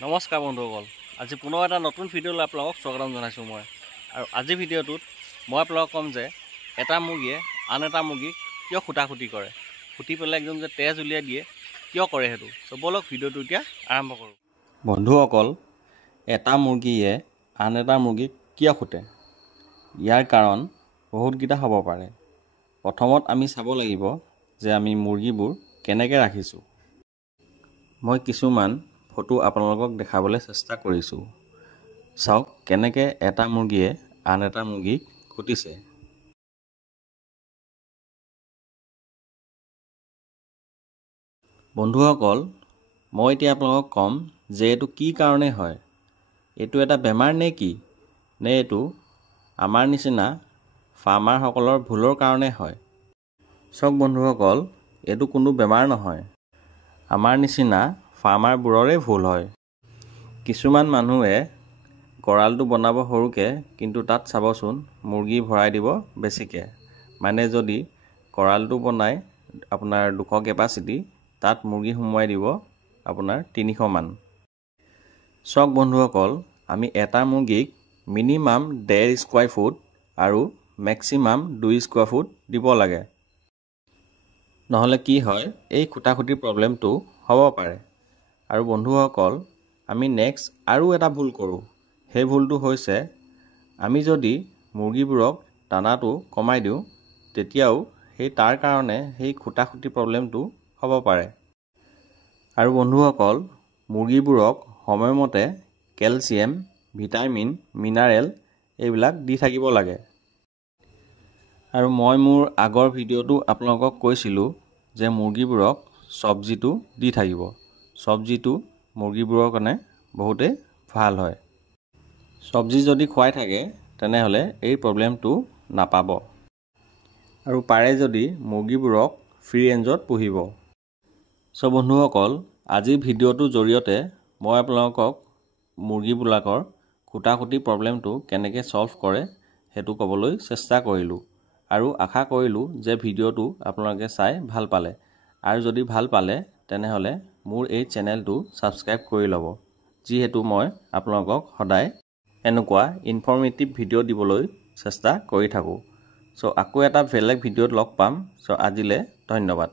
নমস্কাৰ বন্ধুসকল, আজি পুনৰ এটা নতুন ভিডিঅ'লৈ আপোনালোকক স্বাগতম জনাইছোঁ মই। আৰু আজিৰ ভিডিঅ'টোত মই আপোনালোকক ক'ম যে এটা মুৰ্গীয়ে আন এটা মুৰ্গীক কিয় খুটাখুটি কৰে, খুটি পেলাই একদম যে তেজ উলিয়াই দিয়ে, কিয় কৰে সেইটো। ব'লক ভিডিঅ'টো এতিয়া আৰম্ভ কৰোঁ। বন্ধুসকল, এটা মুৰ্গীয়ে আন এটা মুৰ্গীক কিয় খুটে, ইয়াৰ কাৰণ বহুতকেইটা হ'ব পাৰে। প্ৰথমত আমি চাব লাগিব যে আমি মুৰ্গীবোৰ কেনেকৈ ৰাখিছোঁ। মই কিছুমান ফটো আপোনালোকক দেখাবলৈ চেষ্টা কৰিছোঁ। চাওক কেনেকৈ এটা মুৰ্গীয়ে আন এটা মুৰ্গীক খুটিছে। বন্ধুসকল, মই এতিয়া আপোনালোকক ক'ম যে এইটো কি কাৰণে হয়। এইটো এটা বেমাৰ নে কি, নে এইটো আমাৰ নিচিনা ফাৰ্মাৰসকলৰ ভুলৰ কাৰণে হয়। চাওক বন্ধুসকল, এইটো কোনো বেমাৰ নহয়, আমাৰ নিচিনা ফাৰ্মাৰবোৰৰে ভুল হয়। কিছুমান মানুহে গঁৰালটো বনাব সৰুকৈ, কিন্তু তাত চাবচোন মুৰ্গী ভৰাই দিব বেছিকৈ। মানে যদি গঁৰালটো বনাই আপোনাৰ 200 কেপাচিটি, তাত মুৰ্গী সোমোৱাই দিব আপোনাৰ 300 মান। চাওক বন্ধুসকল, আমি এটা মুৰ্গীক মিনিমাম 1.5 স্কোৱাৰ ফুট আৰু মেক্সিমাম 2 স্কোৱাৰ ফুট দিব লাগে। নহ'লে কি হয়, এই খুটাখুটিৰ প্ৰব্লেমটো হ'ব পাৰে। আৰু বন্ধুসকল, আমি নেক্সট আৰু এটা ভুল কৰোঁ। সেই ভুলটো হৈছে আমি যদি মুৰ্গীবোৰক দানাটো কমাই দিওঁ, তেতিয়াও তাৰ কাৰণে সেই খুটাখুটি প্ৰব্লেমটো হ'ব পাৰে। আৰু বন্ধুসকল, মুৰ্গীবোৰক সময়মতে কেলচিয়াম, ভিটামিন, মিনাৰেল এইবিলাক দি থাকিব লাগে। আৰু মই মোৰ আগৰ ভিডিঅ'টো আপোনালোকক কৈছিলোঁ যে মুৰ্গীবোৰক চব্জিটো দি থাকিব। চব্জিটো মুৰ্গীবোৰৰ কাৰণে বহুতেই ভাল হয়। চব্জি যদি খুৱাই থাকে তেনেহ'লে এই প্ৰব্লেমটো নাপাব। আৰু পাৰে যদি মুৰ্গীবোৰক ফ্ৰী ৰেঞ্জত পুহিব। বন্ধুসকল, আজিৰ ভিডিঅ'টোৰ জৰিয়তে মই আপোনালোকক মুৰ্গীবিলাকৰ খুটাখুটি প্ৰব্লেমটো কেনেকৈ ছল্ভ কৰে সেইটো ক'বলৈ চেষ্টা কৰিলোঁ। আৰু আশা কৰিলোঁ যে ভিডিঅ'টো আপোনালোকে চাই ভাল পালে। আৰু যদি ভাল পালে তেনেহ'লে মোৰ এই চেনেলটো ছাবস্ক্ৰাইব কৰি ল'ব, যিহেতু মই আপোনালোকক সদায় এনেকুৱা ইনফৰ্মেটিভ ভিডিঅ' দিবলৈ চেষ্টা কৰি থাকোঁ। আকৌ এটা বেলেগ ভিডিঅ'ত লগ পাম। আজিলৈ ধন্যবাদ।